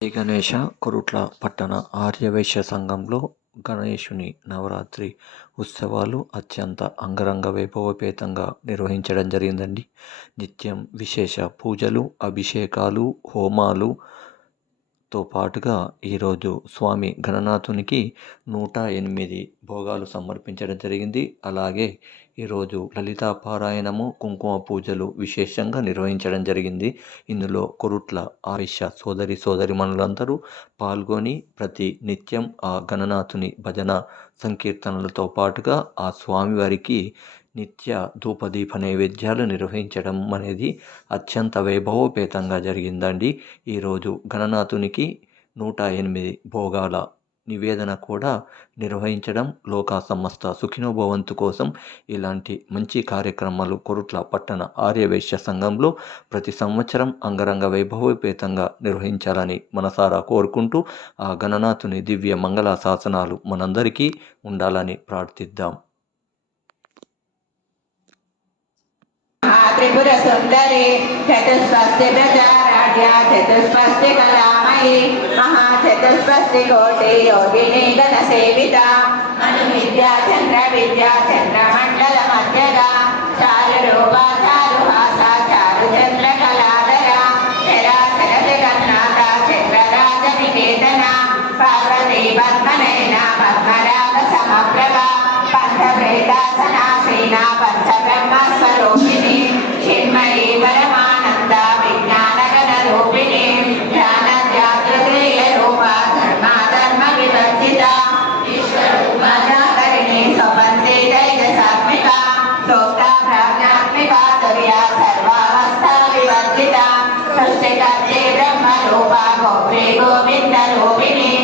శ్రీ గణేష కొరుట్ల పట్టణ ఆర్యవైశ్య సంఘంలో గణేషుని నవరాత్రి ఉత్సవాలు అత్యంత అంగరంగ వైభవపేతంగా నిర్వహించడం జరిగిందండి. నిత్యం విశేష పూజలు అభిషేకాలు హోమాలు తో పాటుగా ఈరోజు స్వామి గణనాథునికి నూట ఎనిమిది భోగాలు సమర్పించడం జరిగింది. అలాగే ఈరోజు లలితా పారాయణము కుంకుమ పూజలు విశేషంగా నిర్వహించడం జరిగింది. ఇందులో కొరుట్ల ఆయుష్య సోదరి సోదరిమణులందరూ పాల్గొని ప్రతి నిత్యం ఆ గణనాథుని భజన సంకీర్తనలతో పాటుగా ఆ స్వామివారికి నిత్య ధూపదీప నైవేద్యాలు నిర్వహించడం అనేది అత్యంత వైభవోపేతంగా జరిగిందండి. ఈరోజు గణనాథునికి నూట ఎనిమిది భోగాల నివేదన కూడా నిర్వహించడం లోకా సమస్త సుఖినోభవంతు కోసం ఇలాంటి మంచి కార్యక్రమాలు కొరుట్ల పట్టణ ఆర్యవైశ్య సంఘంలో ప్రతి సంవత్సరం అంగరంగ వైభవోపేతంగా నిర్వహించాలని మనసారా కోరుకుంటూ ఆ గణనాథుని దివ్య మంగళ శాసనాలు మనందరికీ ఉండాలని ప్రార్థిద్దాం. त्रिपुर सुंदरी चतुष्पस्ति प्रचाराढ्या चतुष्पस्ति कलामयी महाचतुष्पस्ति कोटि योगिनी गण सेविता अनुविद्या चंद्र विद्या चंद्र मंडल मध्यगा গোবিন্দ গোবিন্দ গোবিনী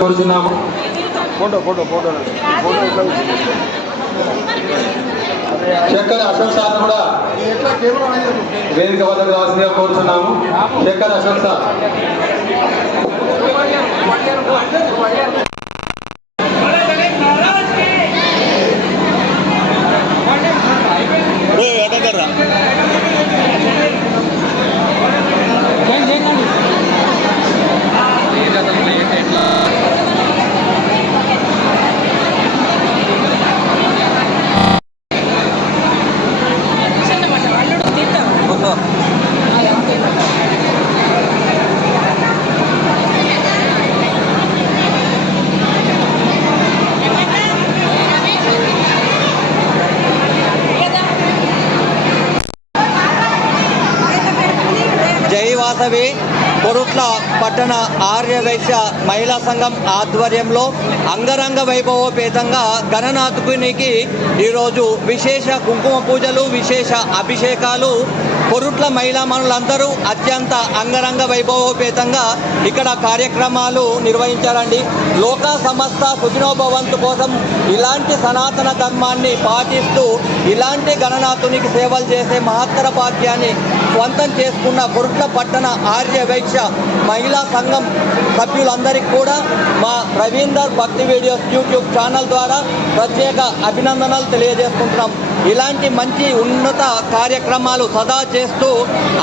కోరుచున్నాము ఫోటో ఫోటో ఫోటో. ఫోటో చక్కెర అశోక్ సార్ కూడా వేదిక వద్దకు రావాల్సిందిగా కోరుచున్నాము. చక్కెర అశోక్ సార్. ఆ Tapi. కొరుట్ల పట్టణ ఆర్యవైశ్య మహిళా సంఘం ఆధ్వర్యంలో అంగరంగ వైభవోపేతంగా గణనాథునికి ఈరోజు విశేష కుంకుమ పూజలు విశేష అభిషేకాలు. కొరుట్ల మహిళా మనులందరూ అత్యంత అంగరంగ వైభవోపేతంగా ఇక్కడ కార్యక్రమాలు నిర్వహించారండి. లోక సమస్త సుఖినోభవంతు కోసం ఇలాంటి సనాతన ధర్మాన్ని పాటిస్తూ ఇలాంటి గణనాథునికి సేవలు చేసే మహత్తర భాగ్యాన్ని స్వంతం చేసుకున్న కొరుట్ల పట్టణ ఆర్య వైశ్య మహిళా సంఘం సభ్యులందరికీ కూడా మా రవీందర్ భక్తి వీడియోస్ యూట్యూబ్ ఛానల్ ద్వారా ప్రత్యేక అభినందనలు తెలియజేసుకుంటున్నాం. ఇలాంటి మంచి ఉన్నత కార్యక్రమాలు సదా చేస్తూ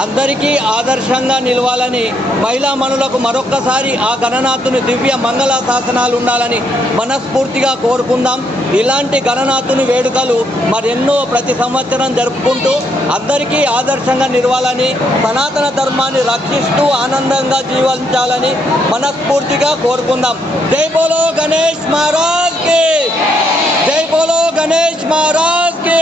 అందరికీ ఆదర్శంగా నిలవాలని మహిళా మనులకు మరొక్కసారి ఆ గణనాథుని దివ్య మంగళ శాసనాలు ఉండాలని మనస్ఫూర్తిగా కోరుకుందాం. ఇలాంటి గణనాథుని వేడుకలు మరెన్నో ప్రతి సంవత్సరం జరుపుకుంటూ అందరికీ ఆదర్శంగా నిలవాలని సనాతన ధర్మాన్ని రక్షిస్తూ ఆనందంగా జీవించాలని మనస్ఫూర్తిగా కోరుకుందాం. జై బోలో గణేష్ మహారాజ్కి జై బోలో గణేష్ మహారాజ్కి